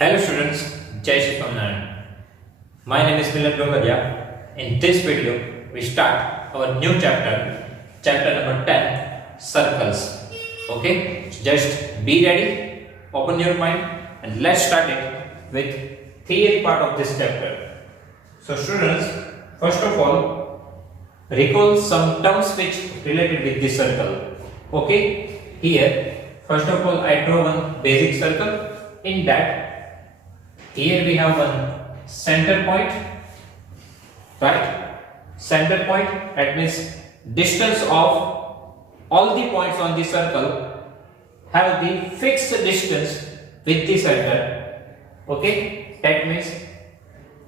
Hello students, Jai Shri Swaminarayan. My name is Milan Dogadia. In this video, we start our new chapter, chapter number 10, circles. Okay, so just be ready, open your mind and let's start it with theory part of this chapter. So students, first of all, recall some terms which related with this circle. Okay, here, first of all, I draw one basic circle. In that, here we have one center point, right? Center point, that means distance of all the points on the circle have the fixed distance with the center. Okay, that means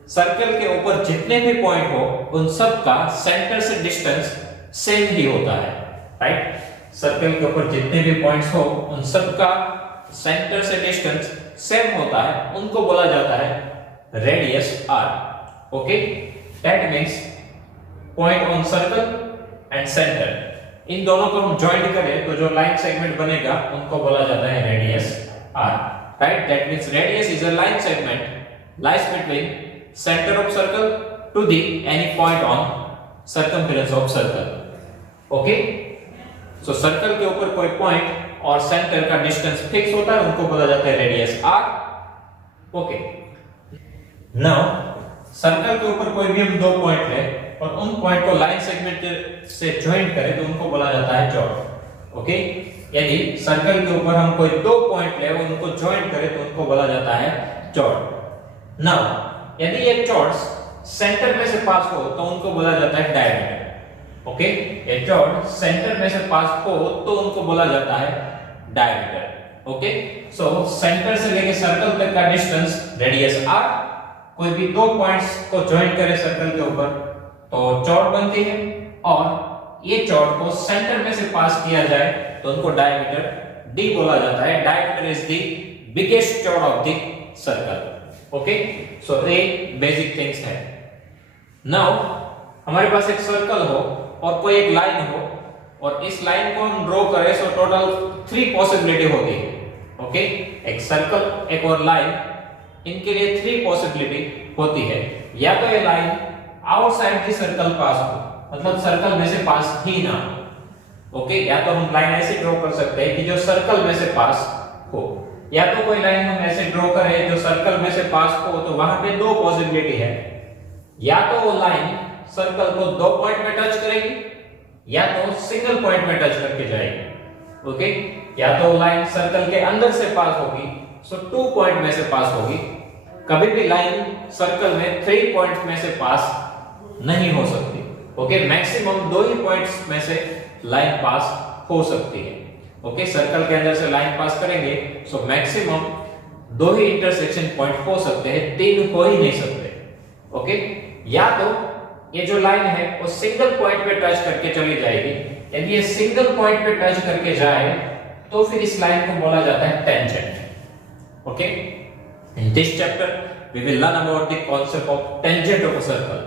circle के ऊपर जितने भी point हो उन सब का centre से distance same ही होता है, राइट? सर्कल के ऊपर जितने भी पॉइंट्स हो उन सब का सेंटर से डिस्टेंस सेम होता है, उनको बोला जाता है radius r. Okay, that means point on circle and center, इन दोनों को हम जॉइंट करें तो जो लाइन सेगमेंट बनेगा उनको बोला जाता है radius r, right? That means radius is a line segment lies between center of circle to the any point on circumference of circle. Okay, so circle के ऊपर कोई point और center का distance fix होता है, उनको बोला जाता है radius r. Okay, now circle के ऊपर कोई भी हम दो पॉइंट ले और उन पॉइंट को लाइन सेगमेंट से ज्वाइन करें तो उनको बोला जाता है चॉर्ड. ओके, यदि सर्कल के ऊपर हम कोई दो पॉइंट ले और उनको ज्वाइन करें तो उनको बोला जाता है चॉर्ड. नाउ यदि ये चॉर्ड्स सेंटर में से पास हो तो उनको बोला जाता है डायमीटर. ओके, ये चॉर्ड सेंटर में से पास हो तो उनको बोला जाता है डायमीटर. ओके, सो सेंटर से लेके सर्कल तक का डिस्टेंस रेडियस r. कोई भी दो पॉइंट्स को ज्वाइन करे सर्कल के ऊपर तो चॉर्ड बनती है, और ये चॉर्ड को सेंटर में से पास किया जाए तो उनको डायमीटर d बोला जाता है. Diameter is the biggest chord of the circle. Okay, so ये बेसिक थिंग्स है. नाउ हमारे पास एक सर्कल हो और कोई एक लाइन हो और इस लाइन को हम ड्रॉ करें तो टोटल 3 पॉसिबिलिटी होती है. ओके, एक सर्कल, एक और लाइन, इनके लिए 3 पॉसिबिलिटी होती है. या तो ये लाइन आउटसाइड द सर्कल पास हो, मतलब सर्कल में से पास ही ना हो. ओके, या तो हम लाइन ऐसे ड्रॉ कर सकते हैं कि जो सर्कल में से पास हो, या तो कोई लाइन हम ऐसे ड्रॉ करें जो सर्कल में से पास हो. तो वहां पे दो पॉसिबिलिटी है, या तो वो लाइन सर्कल को दो पॉइंट में टच करेगी या तो सिंगल पॉइंट में टच करके जाएगी. ओके, या तो लाइन सर्कल के अंदर से पास होगी, सो 2 पॉइंट में से पास होगी. कभी भी लाइन सर्कल में 3 पॉइंट्स में से पास नहीं हो सकती. ओके, मैक्सिमम 2 ही पॉइंट्स में से लाइन पास हो सकती है. ओके, सर्कल के अंदर से लाइन पास करेंगे सो मैक्सिमम 2 ही इंटरसेक्शन पॉइंट हो सकते हैं, 3 हो ही नहीं सकते. ओके, या तो ये जो लाइन है वो सिंगल पॉइंट पे टच करके चली जाएगी. यदि ये सिंगल पॉइंट पे टच करके जाए तो फिर इस लाइन को बोला जाता है tangent. Okay, in this chapter we will learn about the concept of tangent of a circle.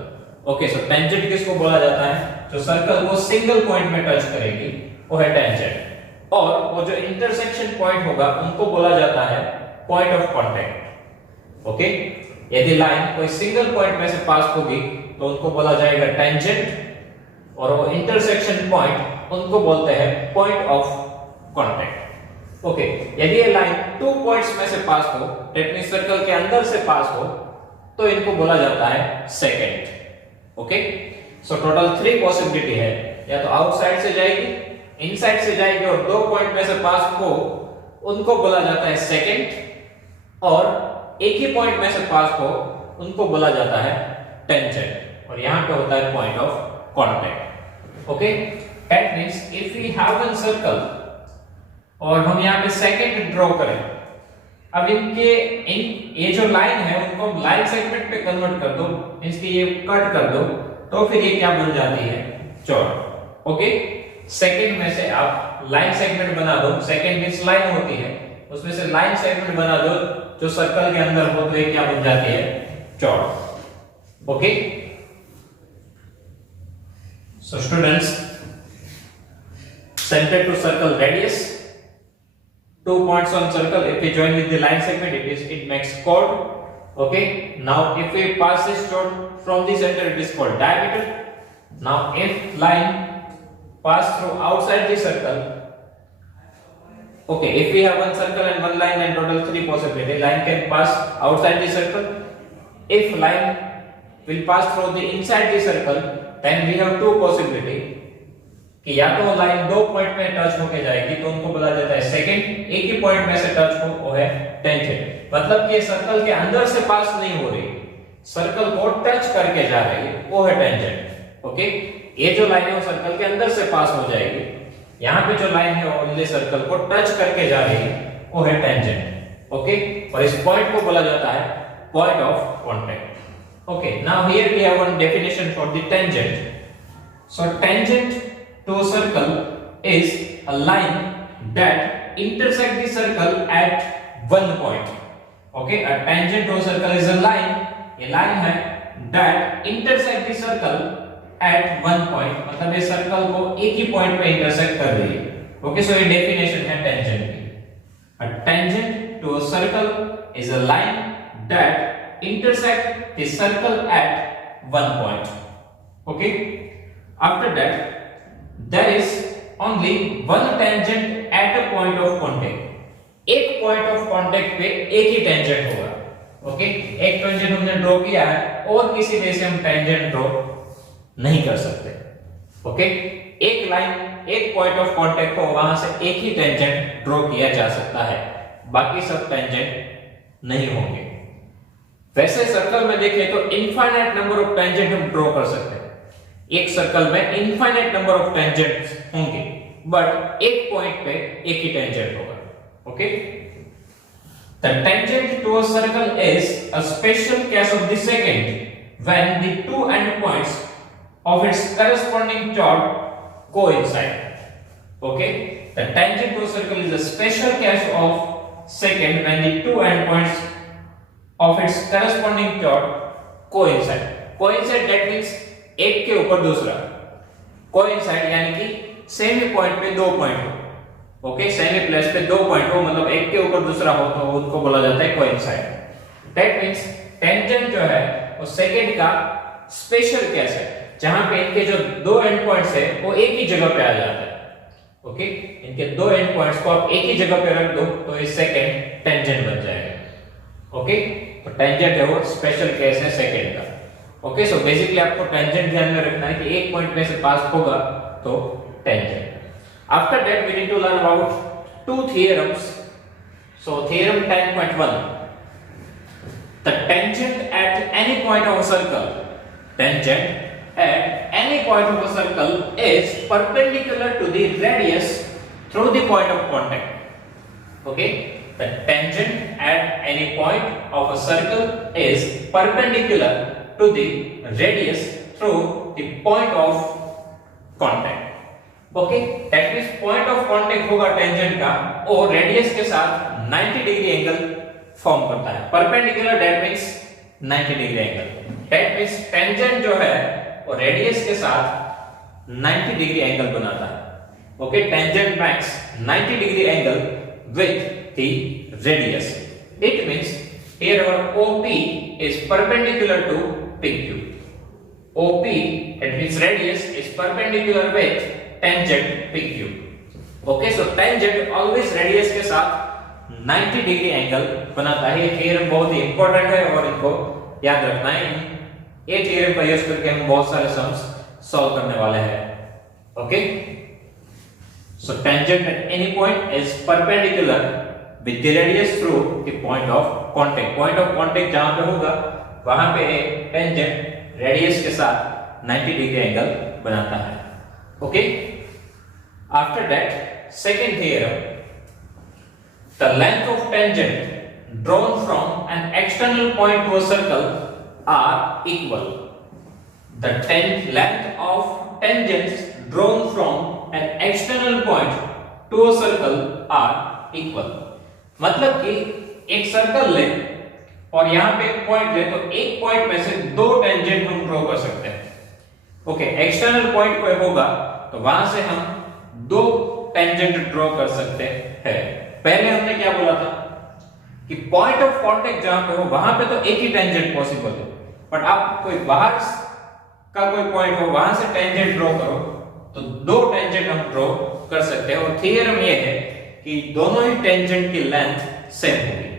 Okay, so tangent किसको बोला जाता है? जो सर्कल को सिंगल पॉइंट में टच करेगी वो है टेंजेंट, और वो जो इंटरसेक्शन पॉइंट होगा उनको बोला जाता है पॉइंट ऑफ कांटेक्ट. ओके, यदि लाइन कोई सिंगल पॉइंट में से पास होगी तो उनको बोला जाएगा टेंजेंट, और वो इंटरसेक्शन पॉइंट उनको बोलते हैं पॉइंट ऑफ कांटेक्ट. ओके, यदि ये लाइन 2 पॉइंट्स में से पास हो, दैट मींस सर्कल के अंदर से पास हो, तो इनको बोला जाता है second. Okay, so total 3 possibility है, या तो आउटसाइड से जाएगी, इनसाइड से जाएगी और 2 पॉइंट में से पास हो, उनको बोला जाता है सेकंड, और एक ही पॉइंट में से पास हो उनको बोला जाता है टेंजेंट, और यहां पे होता है point of contact. Okay, that means if we have one circle और हम यहां पे सेकंड ड्रॉ करें, अब ये जो लाइन है उनको हम लाइन सेगमेंट पे कन्वर्ट कर दो, मींस कि ये कट कर दो, तो फिर ये क्या बन जाती है? चॉर्ड. ओके, सेकंड में से आप लाइन सेगमेंट बना दो, सेकंड मींस लाइन होती है, उसमें से लाइन सेगमेंट बना दो जो सर्कल के अंदर हो, तो ये क्या बन जाती है? Chord. Okay, so students, center to circle radius two points on circle. If we join with the line segment, it makes chord. Okay. Now if we pass this chord from the center, it is called diameter. Now if line pass through outside the circle, okay, if we have one circle and one line, then total three possibilities. Line can pass outside the circle. If line will pass through the inside the circle, then we have two possibility कि या तो line दो point में touch होके जाएगी तो उनको बोला जाता है सेकंड, एक ही पॉइंट में से टच हो वो है टेंजेंट। मतलब कि सर्कल के अंदर से पास नहीं हो रही, सर्कल को टच करके जा रही है, वो है टेंजेंट। ओके, ये जो लाइन है वो सर्कल के अंदर से पास हो जाएगी, यहाँ पे जो लाइन है वो ओनली सर्कल को टच करके जा रही है, वो है टेंजेंट। ओके, और इस पॉइंट को बोला जाता है point of contact. Okay, now here we have one definition for the tangent. So tangent to a circle is a line that intersect the circle at one point. Okay, a tangent to a circle is a line है that intersect the circle at one point, मतलब ये circle को एक ही point पे intersect कर रही है। Okay, so ये डेफिनेशन है टेंजेंट की। A tangent to a circle is a line that intersect the circle at one point. Okay, after that there is only one tangent at a point of contact। एक point of contact पे एक ही tangent होगा। Okay, एक tangent हमने draw किया है और किसी वे से हम टेंजेंट ड्रॉ नहीं कर सकते। ओके, एक लाइन एक पॉइंट ऑफ कांटेक्ट हो वहां से एक ही टेंजेंट ड्रॉ किया जा सकता है, बाकी सब टेंजेंट नहीं होंगे। वैसे सर्कल में देखें तो इनफाइनाइट नंबर ऑफ टेंजेंट हम ड्रॉ कर सकते हैं, एक सर्कल में इनफाइनाइट नंबर ऑफ टेंजेंट्स होंगे, बट एक पॉइंट पे एक ही टेंजेंट होगा। Okay, the tangent to a circle is a special case of the secant when the two end points of its corresponding chord coincide. Okay, the tangent to a circle is a special case of secant when the two end points of its corresponding chord coincide. Coincide that means एक के ऊपर दूसरा, coincide यानी कि same ही point पे दो point हो। Okay, same ही place पे दो पॉइंट हो, मतलब एक के ऊपर दूसरा हो तो उनको बोला जाता है कोइंसाइड। दैट मींस टेंजेंट जो है वो सेकंड का स्पेशल केस है, जहां पे इनके जो दो एंड पॉइंट्स है वो एक ही जगह पे आ जाता है। ओके, इनके दो एंड पॉइंट्स को आप एक ही जगह पे रख दो तो ये सेकंड टेंजेंट बन जाएगा। ओके, तो टेंजेंट है वो स्पेशल केस है सेकंड का। ओके, सो बेसिकली आपको टेंजेंट ध्यान में रखना है कि एक पॉइंट में से पास होगा तो tangent. After that we need to learn about two theorems. So theorem 10.1, the tangent at any point of a circle, tangent at any point of a circle is perpendicular to the radius through the point of contact. Okay, the tangent at any point of a circle is perpendicular to the radius through the point of contact। okay, that means point of contact होगा tangent का और radius के साथ 90 degree angle form करता है। Perpendicular that means 90 degree angle, that means tangent जो है वो रेडियस के साथ 90 डिग्री एंगल बनाता है। Okay, tangent makes 90 degree angle with the radius. It means here our OP is perpendicular to PQ। OP, that means radius, is perpendicular with tangent PQ। Okay, so tangent always radius के साथ 90 degree angle बनाता है। ये theorem बहुत ही important है और इनको याद रखना है। ये थ्योरम का यूज करके हम बहुत सारे सम्स सॉल्व करने वाले हैं। Okay, so tangent at any point is perpendicular with the radius through the point of contact। point of contact जहां पे होगा वहां पे टेंजेंट रेडियस के साथ 90 डिग्री एंगल बनाता है। Okay, after that second theorem, the length of tangent drawn from an external point to a circle are equal. The length of tangents drawn from an external point to a circle are equal. मतलब कि एक circle ले और यहां पे एक point ले तो एक पॉइंट में से दो टेंजेंट हम ड्रॉ कर सकते हैं। ओके, एक्सटर्नल पॉइंट कोई होगा तो वहां से हम दो टेंजेंट ड्रॉ कर सकते हैं। पहले हमने क्या बोला था कि पॉइंट ऑफ कांटेक्ट जहां पे हो वहां पे तो एक ही टेंजेंट पॉसिबल है, बट आप कोई बाहर का कोई पॉइंट हो वहां से टेंजेंट ड्रॉ करो तो दो टेंजेंट हम ड्रॉ कर सकते हैं। और थ्योरम ये है कि दोनों ही टेंजेंट की लेंथ सेम होगी।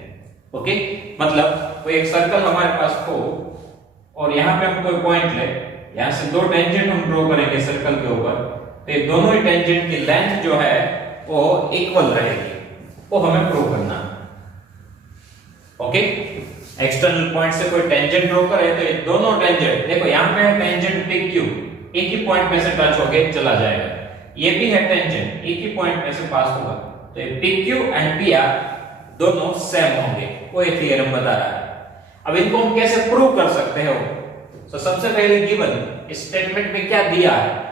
ओके, मतलब कोई एक सर्कल हमारे पास हो और यहाँ पे हम कोई पॉइंट ले, यहाँ से दो टेंजेंट हम ड्रॉ करेंगे सर्कल के ऊपर, तो ये दोनों ही टेंजेंट की लेंथ जो है वो इक्वल रहेगी, वो हमें प्रूव करना है। ओके, एक्सटर्नल पॉइंट से कोई टेंजेंट ड्रॉ करे तो ये दोनों टेंजेंट, देखो यहाँ पे है टेंजेंट पी क्यू, एक ही पॉइंट में से टच होके चला जाएगा, ये भी है टेंजेंट एक ही पॉइंट में से पास होगा, तो ये P Q and P R दोनों सेम होंगे, वो ये थ्योरम बता रहा है। अब इनको हम कैसे प्रूव कर सकते हो? तो सबसे पहले गिवन इस स्टेटमेंट में क्या दिया है?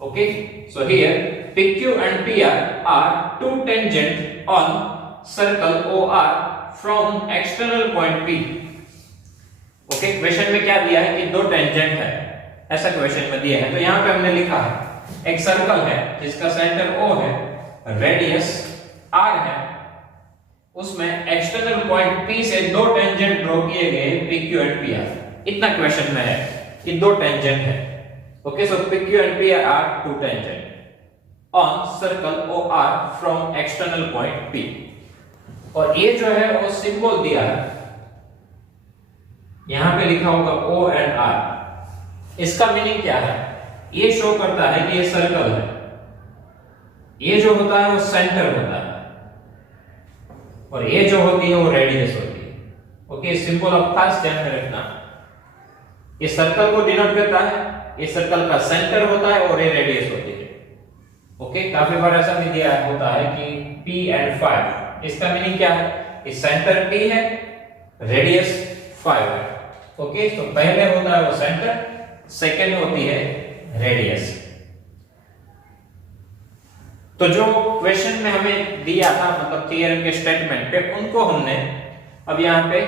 Okay, so here PQ and PR are two tangent on circle OR from external point P. Okay, question में क्या दिया है कि दो टेंजेंट है, ऐसा क्वेश्चन में दिया है। तो यहाँ पे हमने लिखा है एक सर्कल है जिसका सेंटर O है, रेडियस R है, उसमें एक्सटर्नल पॉइंट P से दो टेंजेंट ड्रॉ किए गए PQ and PR। इतना क्वेश्चन में है कि दो टेंजेंट है। Okay, so PQ and PR are two tangent on circle OR from external point P। और ये जो है वो सिंबल दिया है, यहां पे लिखा होगा O and R। इसका मीनिंग क्या है? ये शो करता है कि ये सर्कल है, ये जो होता है वो सेंटर होता है और ये जो होती है वो रेडियस होती है। ओके, सिंबल आप खास ध्यान में रखना, ये सर्कल को डिनोट करता है, ये सर्कल का सेंटर होता है और ये रेडियस होती है। ओके, काफी बार ऐसा भी दिया होता है कि P and 5, इसका मीनिंग क्या है? इस सेंटर P है, रेडियस 5 है। ओके, तो पहले होता है वो सेंटर, सेकंड होती है रेडियस। तो जो क्वेश्चन में हमें दिया था, मतलब थ्योरम के स्टेटमेंट पे, उनको हमने अब यहाँ पे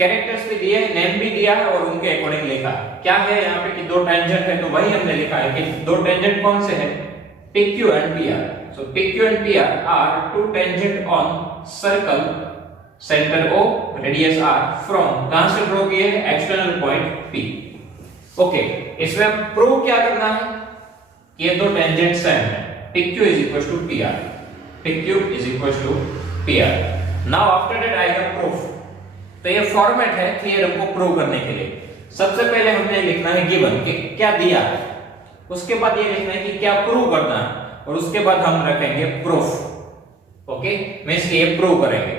कैरेक्टर्स भी दिए, नेम भी दिया है और उनके अकॉर्डिंग लिखा है। क्या है यहाँ पे कि दो टेंजेंट है, तो वही हमने लिखा है कि दो टेंजेंट कौन से हैं? PQ and PR। So PQ and PR are two tangent on circle center O, radius R from, कहां से ड्रॉ किए? External point P। ओके, इसमें हम प्रूव क्या करना है कि ये दो टेंजेंट सेम है। PQ is equal to PR, PQ is equal to PR। Now after that I have proof। तो ये फॉर्मेट है थ्योरम को प्रूव करने के लिए। सबसे पहले हमने लिखना है गिवन कि क्या दिया है, उसके बाद ये लिखना है कि क्या प्रूव करना है, और उसके बाद हम रखेंगे प्रूफ। ओके, मींस ये प्रूव करेंगे।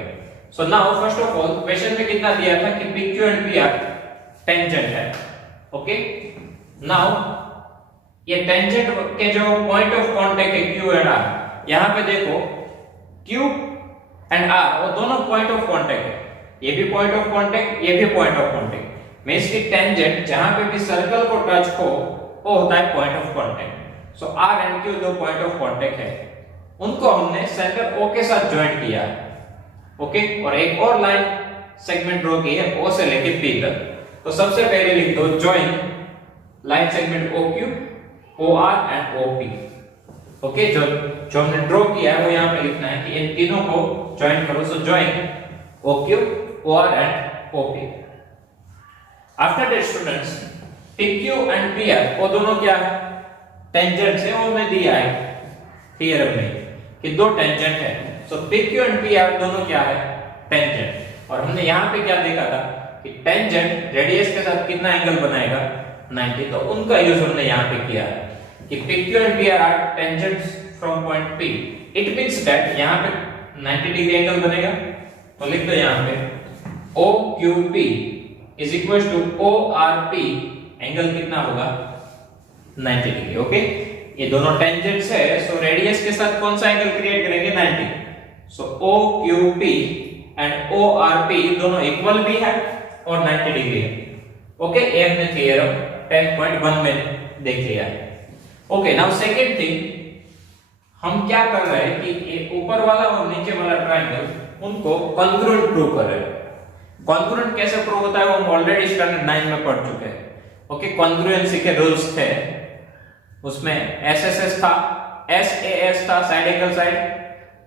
So now first of all question में कितना दिया था कि PQ and PR टेंजेंट है। ओके, नाउ ये टेंजेंट के जो पॉइंट ऑफ कांटेक्ट है Q and R, यहां पे देखो Q and R वो दोनों पॉइंट ऑफ कांटेक्ट है, ये भी पॉइंट ऑफ कांटेक्ट, ये भी पॉइंट ऑफ कांटेक्ट। मींस कि टेंजेंट जहां पे भी सर्कल को टच हो वो होता है point of contact. So R and Q दो पॉइंट ऑफ कांटेक्ट है, उनको हमने सेंटर O के साथ ज्वाइंट किया है। ओके, और एक और लाइन सेगमेंट ड्रॉ की है O से लेके P तक। तो सबसे पहले लिख दो join line segment OQ, OR and OP। Okay, जो हमने ड्रॉ किया है वो यहां पे लिखना है कि इन तीनों को ज्वाइन करो। So join OQ, OR and OP। After that students, PQ and PR वो दोनों क्या है? टेंजेंट है, वो हमने दिया है थ्योरम में कि दो टेंजेंट है। सो PQ and PR दोनों क्या है? टेंजेंट। और हमने यहाँ पे क्या देखा था कि टेंजेंट रेडियस के साथ कितना एंगल बनाएगा? 90। तो उनका यूज हमने यहाँ पे किया है कि PQ and PR are tangents from point P। It means that यहाँ पे 90 डिग्री एंगल बनेगा। तो लिख दो यहाँ पे OQP is equal to ORP, angle कितना होगा? 90 डिग्री। ओके, ये दोनों टेंजेंट्स है, सो रेडियस के साथ कौन सा एंगल क्रिएट करेंगे? 90। सो OQP एंड ORP दोनों इक्वल भी है और 90 डिग्री है। ओके, ये हमने थ्योरम 10.1 में देख लिया है। ओके, नाउ सेकंड थिंग, हम क्या कर रहे हैं कि ऊपर वाला और नीचे वाला ट्रायंगल उनको कॉन्ग्रुएंट प्रूव कर रहे हैं। कॉन्ग्रुएंट कैसे प्रूव होता है वो हम ऑलरेडी स्टैंडर्ड 9 में पढ़ चुके हैं। ओके, कॉन्ग्रुएंसी के रूल्स थे, उसमें SSS था, SAS था side angle side,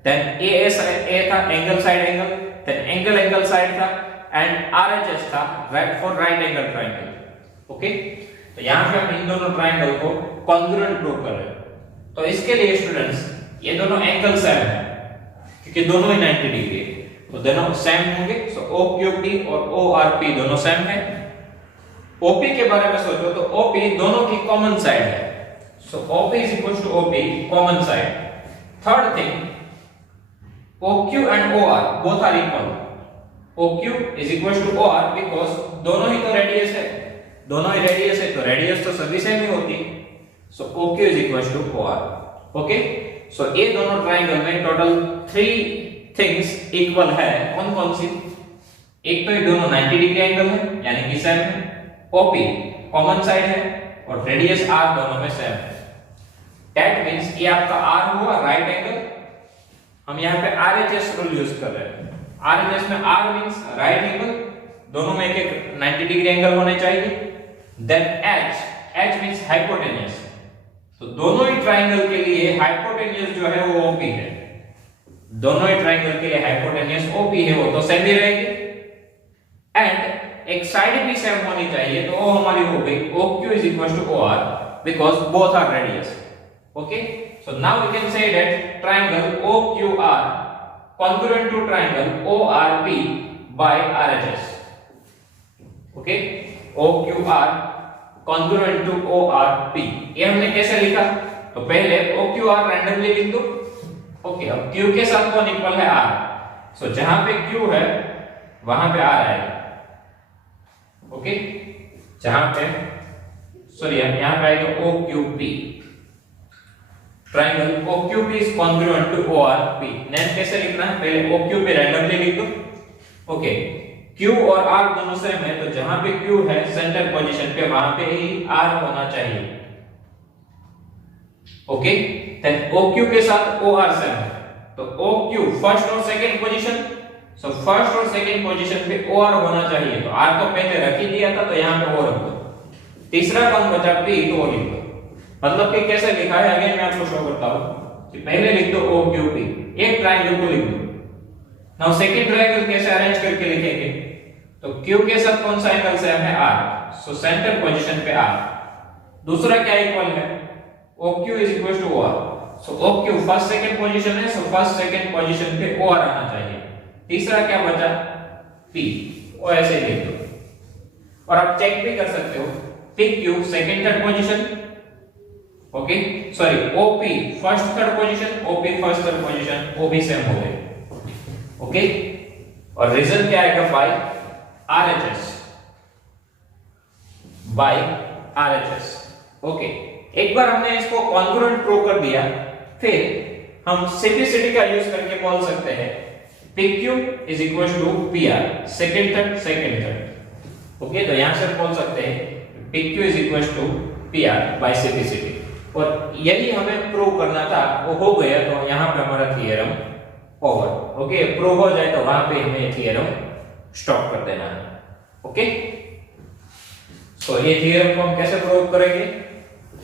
then A था angle side angle, then angle side था, एंड आरएचएस था for right angle triangle. Okay, तो यहां पे हम इन दोनों ट्रायंगल को कॉन्ग्रुएंट प्रूव कर रहे हैं। तो इसके लिए स्टूडेंट्स ये दोनों एंगल सेम है क्योंकि दोनों ही 90 डिग्री है, तो दोनों सेम होंगे। सो OQP और ORP दोनों सेम है। OP के बारे में सोचो तो OP दोनों की कॉमन साइड है, सो OP is equals to OP common side. Third thing, OQ and OR both are equal। OQ is equals to OR because दोनों ही तो रेडियस है, दोनों ही रेडियस है, तो रेडियस तो सभी सेम ही होती है। So OQ is equals to OR। Okay, so ये दोनों ट्रायंगल में टोटल 3 थिंग्स इक्वल है। कौन कौन सी? एक तो ये दोनों 90 डिग्री एंगल है यानी कि सेम है, OP कॉमन साइड है और रेडियस R दोनों में सेम है। दैट मींस ये आपका R हुआ राइट एंगल। हम यहां पे RHS रूल यूज कर रहे हैं। RHS में R मींस राइट एंगल, दोनों में एक 90 डिग्री एंगल होने चाहिए। देन H मींस हाइपोटेन्यूज, तो दोनों ही ट्रायंगल के लिए हाइपोटेन्यूज जो है वो OP है, दोनों ही ट्रायंगल के लिए हाइपोटेन्यूज OP है, वो तो सेम ही रहेगी। एंड एक साइड भी सेम होनी चाहिए, तो वो हमारी हो गई OQ is equals to OR because both are radius। okay, so now we can say that triangle OQR congruent to triangle ORP by RHS। okay, OQR congruent to ORP, ये हमने कैसे लिखा? तो पहले OQR रैंडमली लिख दो। Okay, अब Q के साथ कौन इक्वल है? R। सो जहां पे Q है वहां पे R आएगा। ओके, जहां पे सॉरी यहां पे आएगा OQP। Triangle OQP is congruent to ORP। Name कैसे लिखना है? पहले OQP रैंडमली लिख दो। ओके, Q और R दोनों सेम है, तो जहां पे Q है सेंटर पोजीशन पे वहां पे ही R होना चाहिए। ओके, देन OQ के साथ OR सेम है, तो OQ फर्स्ट और सेकंड पोजीशन, सो फर्स्ट और सेकंड पोजीशन पे OR होना चाहिए, तो R तो पहले रख ही दिया था, तो यहां पे वो रख दो। तीसरा कौन बचा? P, तो वो लिख दो। मतलब कि कैसे लिखा है अगेन मैं आपको शो करता हूं कि पहले लिख दो OQP, एक ट्रायंगल को लिख दो। नाउ सेकंड ट्रायंगल कैसे अरेंज करके लिखेंगे? तो Q के साथ कौन सा एंगल सेम है? R, सो सेंटर पोजीशन पे R। दूसरा क्या इक्वल है? OQ is equals to OR, so OQ first second position है, सो फर्स्ट सेकंड पोजीशन पे OR आना चाहिए। तीसरा क्या बचा? P, वो ऐसे लिख दो। और आप चेक भी कर सकते हो, PQ second third position, okay sorry OP first third position, OP first third position, OP same हो गए। ओके, और रिजल्ट क्या आएगा? By RHS, by RHS। Okay, एक बार हमने इसको कॉन्ग्रुएंट प्रूव कर दिया, फिर हम सिंप्लिसिटी का यूज करके बोल सकते हैं PQ is equals to PR, second third. Okay, तो यहां से बोल सकते हैं PQ is equals to PR by simplicity, और यही हमें प्रूव करना था, वो हो गया, तो यहां पे हमारा थ्योरम ओवर। ओके, प्रूव हो जाए तो वहां पे हमें थ्योरम स्टॉप कर देना है। ओके, तो ये थ्योरम को हम कैसे प्रूव करेंगे?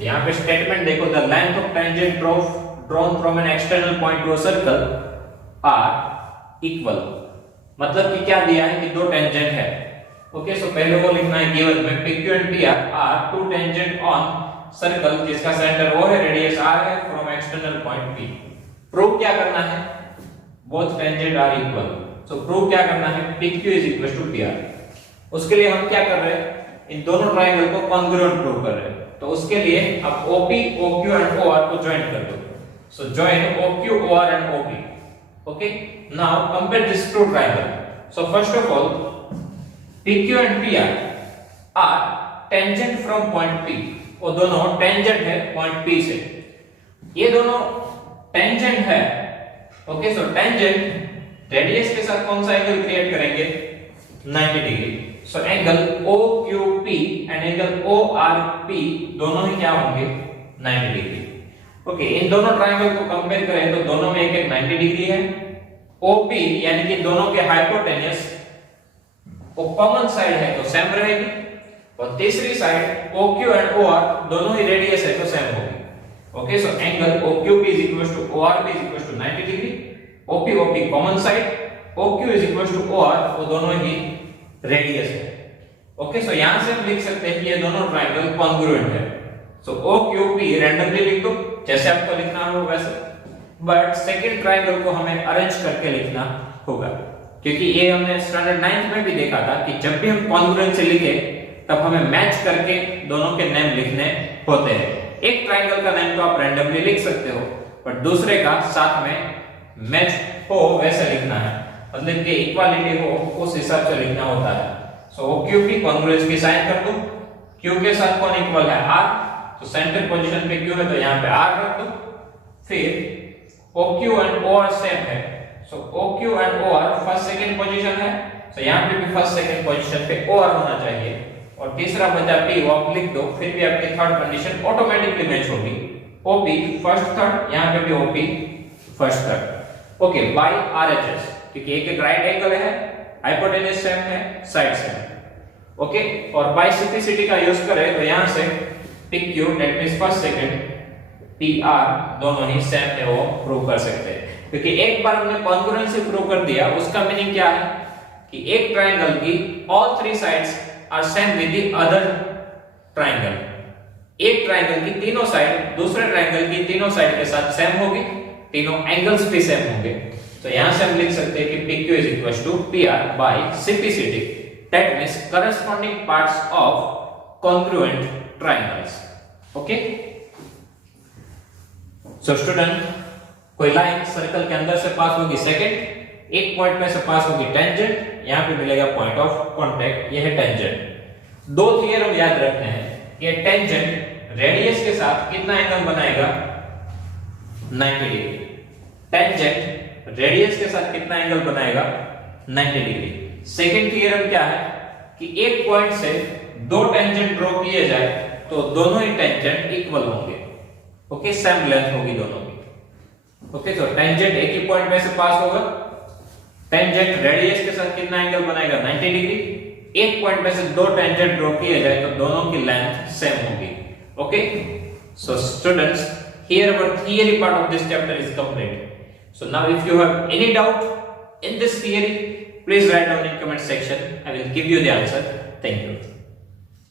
यहाँ पे स्टेटमेंट देखो, the length of tangent drawn from an external point to a circle are equal. मतलब कि क्या दिया है कि दो टेंजेंट है। ओके, सो पहले वो लिखना है गिवन में PQ and PR are two tangent on circle जिसका सेंटर O है, रेडियस R है, from external point P। Prove क्या करना है? Both tangent are equal, so prove क्या करना है? PQ is equals to PR। उसके लिए हम क्या कर रहे हैं? इन दोनों ट्रायंगल को कॉन्ग्रुएंट प्रूव कर रहे हैं, तो उसके लिए आप OP, OQ एंड OR को ज्वाइन कर दो। So join OQ, OR and OP। Okay, now compare this two triangle. So first of all PQ and PR are tangent from point P, वो दोनों टेंजेंट है पॉइंट P से। ये दोनों tangent है। ओके, सो टेंजेंट रेडियस के साथ कौन सा एंगल क्रिएट करेंगे? 90 degree. So angle OQP and angle ORP दोनों ही क्या होंगे? 90 डिग्री। ओके, इन दोनों ट्रायंगल को कंपेयर करें तो दोनों में एक 90 डिग्री है। OP यानी कि दोनों के हाइपोटेन्यूज वो कॉमन साइड है तो सेम रहेगी, और तीसरी साइड OQ एंड OR दोनों ही रेडियस है तो सेम होगी। Okay, so angle OQP is equals to ORP is equals to 90 degree. OP OP common side, OQ is equal to OR, वो दोनों ही रेडियस है। ओके, सो यहां से हम लिख सकते हैं कि ये दोनों ट्रायंगल कॉन्ग्रुएंट है। सो OQP रैंडमली लिख दो जैसे आपको लिखना हो वैसे, बट सेकंड ट्रायंगल को हमें अरेंज करके लिखना होगा, क्योंकि ये हमने स्टैंडर्ड 9th में भी देखा था कि जब भी हम कॉन्ग्रुएंट से लिखे तब हमें मैच करके दोनों के नेम लिखने होते हैं। एक ट्रायंगल का नेम तो आप रैंडमली लिख सकते हो, बट दूसरे का साथ में मैच हो वैसे लिखना है, मतलब कि इक्वालिटी हो उस हिसाब से लिखना होता है। सो OQP कॉन्ग्रुएंस की साइन कर दो, Q के साथ कौन इक्वल है R, तो सेंटर पोजीशन पे Q है तो यहाँ पे R रख दो। फिर OQ एंड OR सेम है, so OQ and OR first second position है, तो यहाँ पे भी फर्स्ट सेकंड पोजीशन पे OR होना चाहिए। और तीसरा बचा P, वो आप लिख दो, फिर भी आपकी थर्ड कंडीशन ऑटोमेटिकली मैच होगी। OP फर्स्ट थर्ड, यहाँ पे भी OP first third. Okay, by RHS, क्योंकि एक राइट एंगल है, हाइपोटेन्यूज सेम है, साइड सेम। ओके, और बाय सिंप्लिसिटी का यूज करें तो यहाँ से PQ that means first second PR दोनों ही सेम है, वो प्रूव कर सकते हैं। क्योंकि एक बार हमने कॉन्ग्रुएंसी प्रूव कर दिया, उसका मीनिंग क्या है कि एक ट्रायंगल की all three sides are same with the other triangle. एक ट्रायंगल की तीनों साइड दूसरे ट्रायंगल की तीनों साइड के साथ सेम होगी, तीनों एंगल्स भी सेम होंगे। तो यहां से हम लिख सकते हैं कि PQ is equal to PR by simplicity, that means corresponding parts of congruent triangles. Okay? So student, कोई लाइन सर्कल के अंदर से पास होगी सेकंड, एक पॉइंट में से पास होगी टेंजेंट, यहां पे मिलेगा पॉइंट ऑफ कांटेक्ट, ये है टेंजेंट। दो थ्योरम याद रखने हैं कि टेंजेंट रेडियस के साथ कितना एंगल बनाएगा 90 डिग्री, टेंजेंट रेडियस के साथ कितना एंगल बनाएगा 90 डिग्री। सेकंड थ्योरम क्या है कि एक पॉइंट से दो टेंजेंट ड्रॉ किए जाए तो दोनों ही टेंजेंट इक्वल होंगे। ओके, सेम लेंथ होगी दोनों की। ओके, तो टेंजेंट एक ही पॉइंट में से पास होगा, टेंजेंट रेडियस के साथ कितना एंगल बनाएगा 90 डिग्री, एक पॉइंट में से दो टेंजेंट ड्रॉ किए जाए तो दोनों की लेंथ सेम होगी। Okay, so students, here our theory part of this chapter is complete. So now if you have any doubt in this theory, please write down in comment section. I will give you the answer. Thank you.